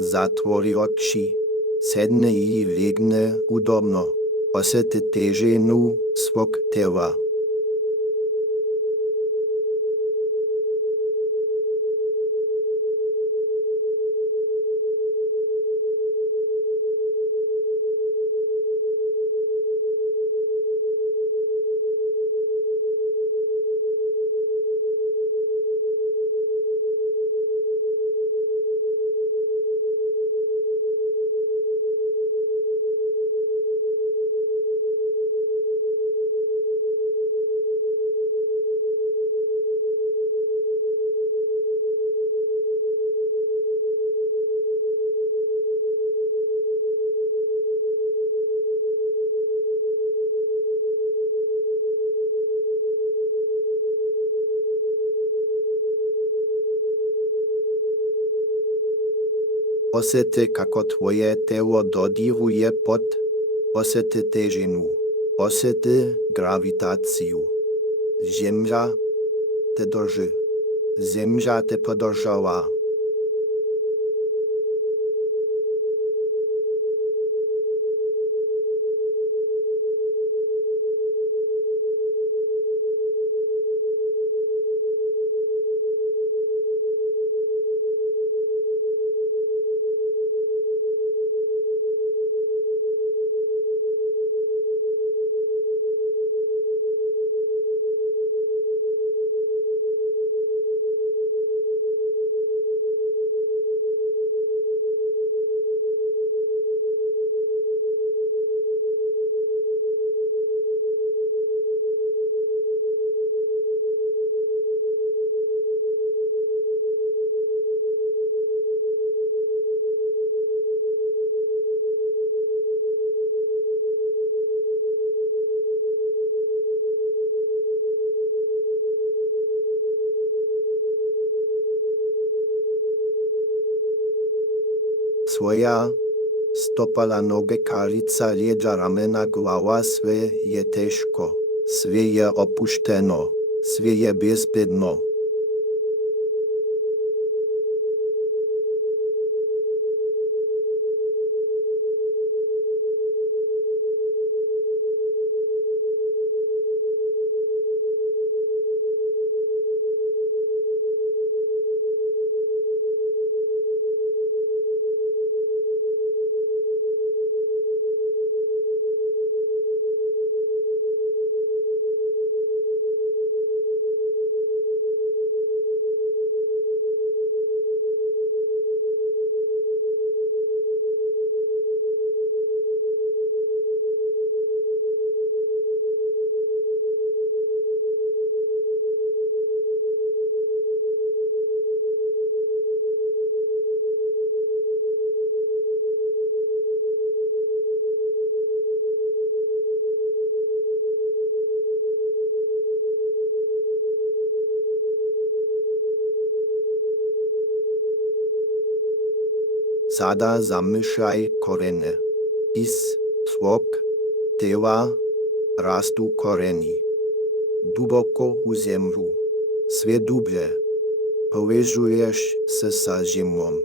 Zatvori oči, sedne i legne udobno, osjeti težinu svog tela. Osjeti kako tvoje telo dodiruje pod, osjeti težinu, osjeti gravitaciju. Zemlja te drži, zemlja te podržava. Svoja stopala, noge, karica, leđa, ramena, glava, sve je teško, sve je opušteno, sve je bezbedno. Sada zamišljaj korene. Iz tvog tela rastu koreni. Duboko u zemlju, sve dublje, povezuješ se sa zemljom.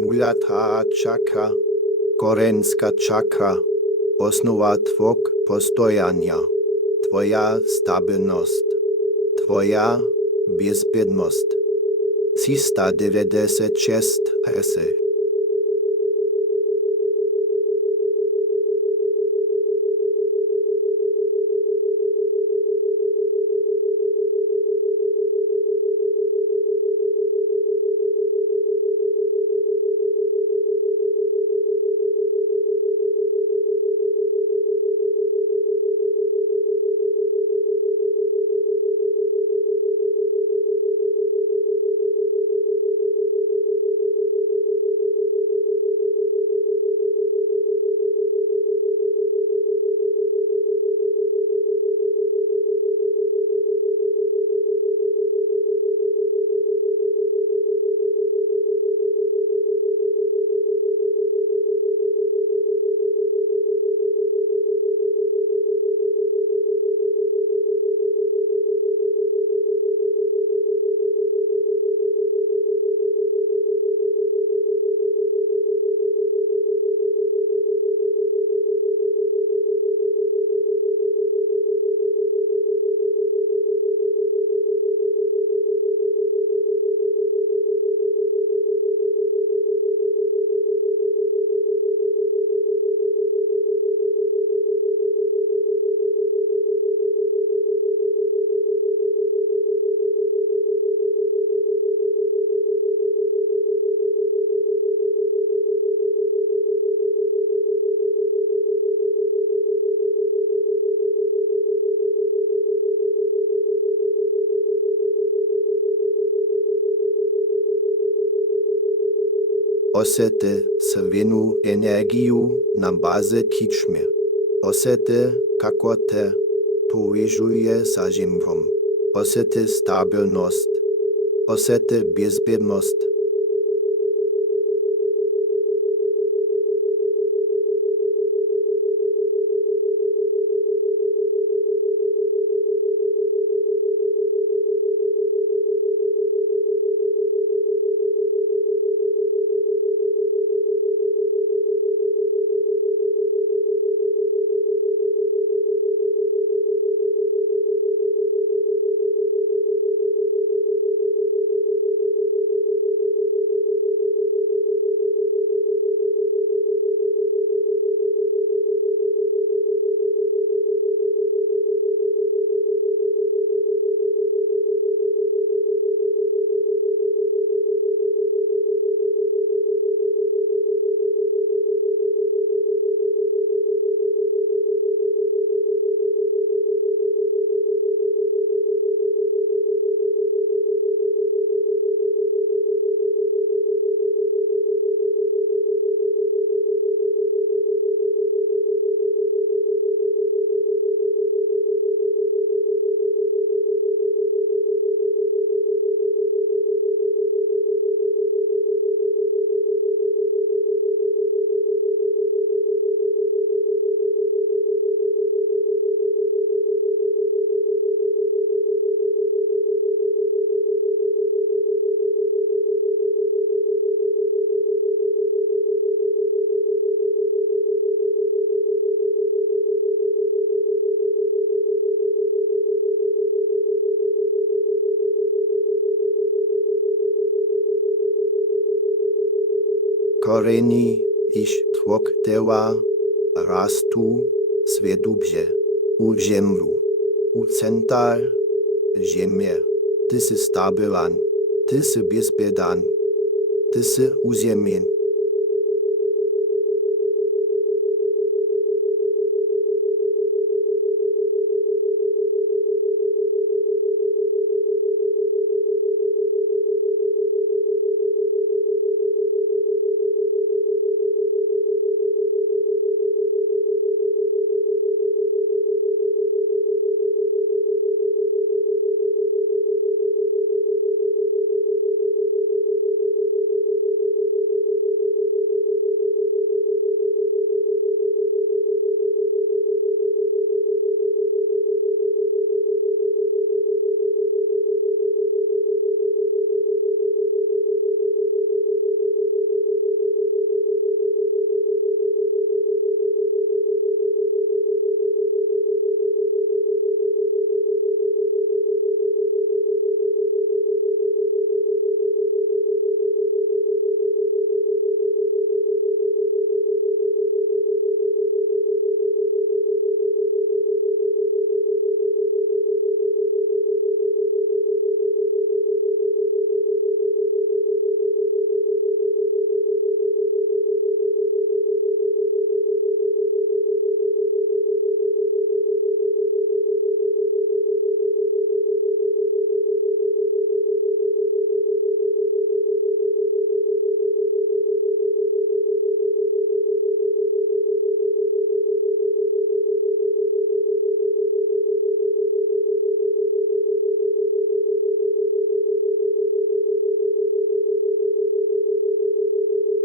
Muladhara chakra, korenska chakra, osnova tvog postojanja, tvoja stabilnost, tvoja bezbednost. 396 hese. Osete crvenu energiju na baze kičme. Osete, kako te povežuje sa žembrom. Osete stabilnost. Osete bezbednost. Koreni iš tvog tela rastu svedubže u žemru, u centar žemje. Ty si stabilan, ty si bezbedan, ty si uzemien.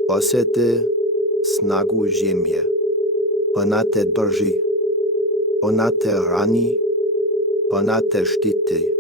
Osety snagu ziemię. Ona te drży. Ona te rani. Ona te sztyty.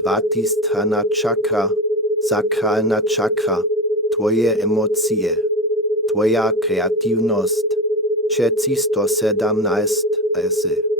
Svatistana čakra, sakralna čakra, tvoje emocje, tvoja kreativnost, 417 esy.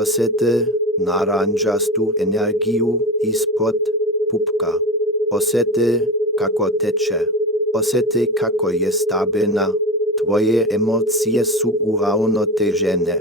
Osety naranjastu energiju ispod pupka. Osety kako teče. Osety kako je stabilna. Tvoje emocje su uravnotežene.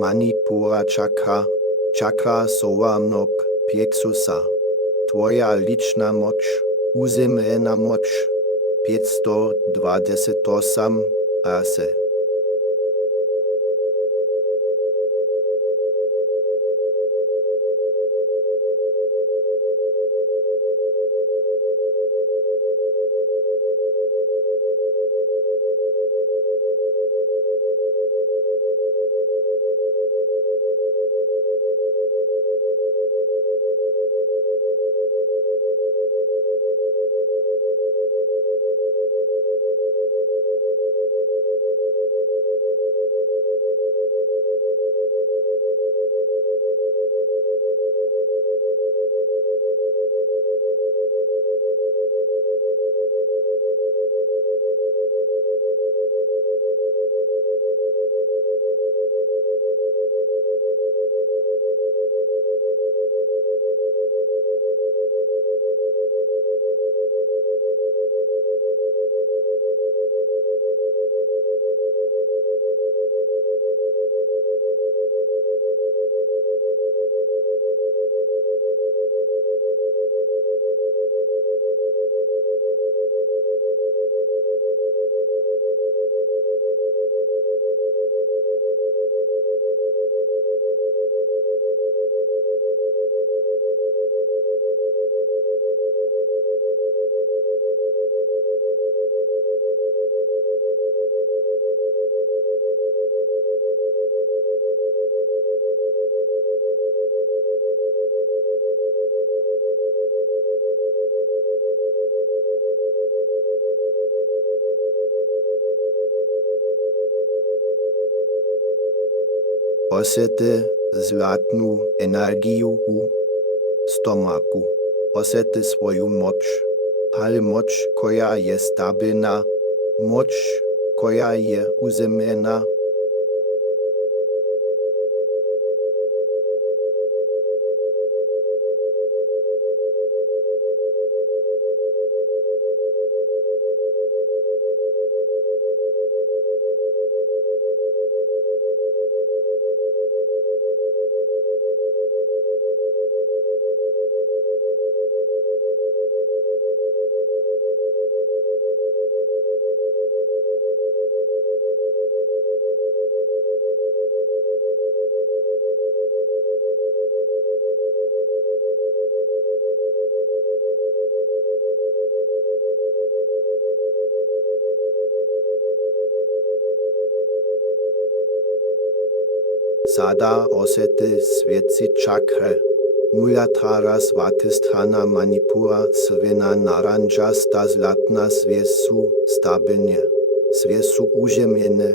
Manipura čakra, čakra solarnog plexusa. Tvoja lična moć, uzemljena moć, 528 ase. Osjete zlatnu energiju u stomaku. Osjete svoju moć, ali moć koja je stabilna, moć koja je uzemljena. Sada osjete svjetci čakre. Muladhara svatisthana manipura crvena narančasta zlatna sve su stabilne, sve su uzemljene.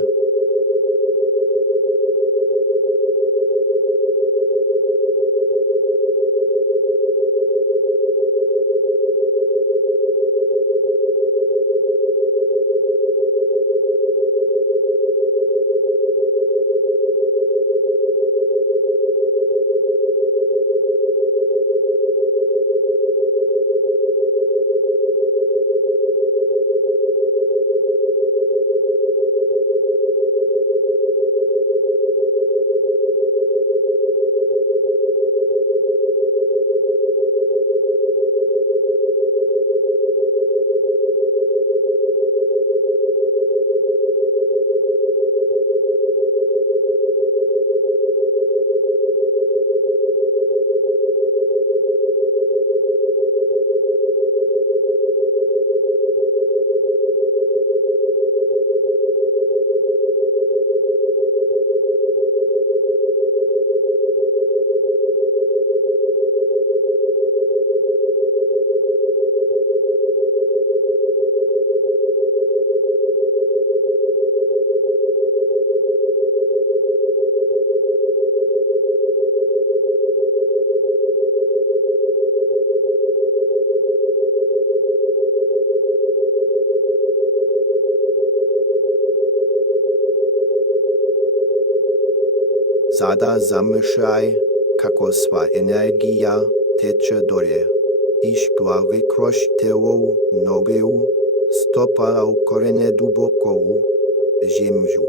Sada zamišljaj kako sva energija teče dolje. Iš glave kroz telo, noge, stopala u korijene duboko u zemlju.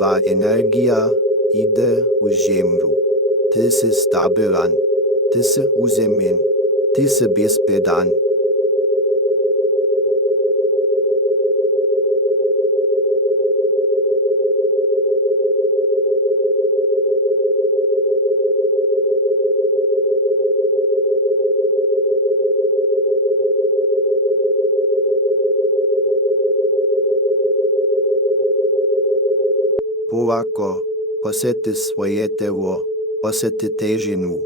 Twa energia ide u ziemru. Ty si stabilan. Ty si uzemin. Ty si bezbedan. Polako, posety swoje telo, posety težinu.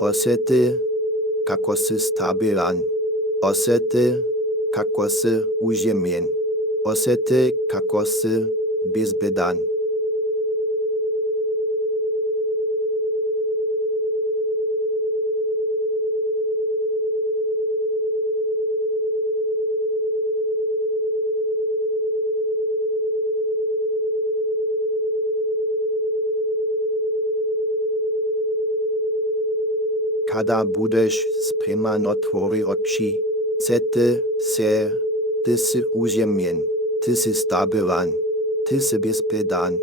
Osety, kako si stabilan. Osety, kako si uzemin. Osety, kako si bezbedan. Kada budeš spreman otvori oči, sety se, ty si uzemin, ty si stabilan, ty si bezbedan.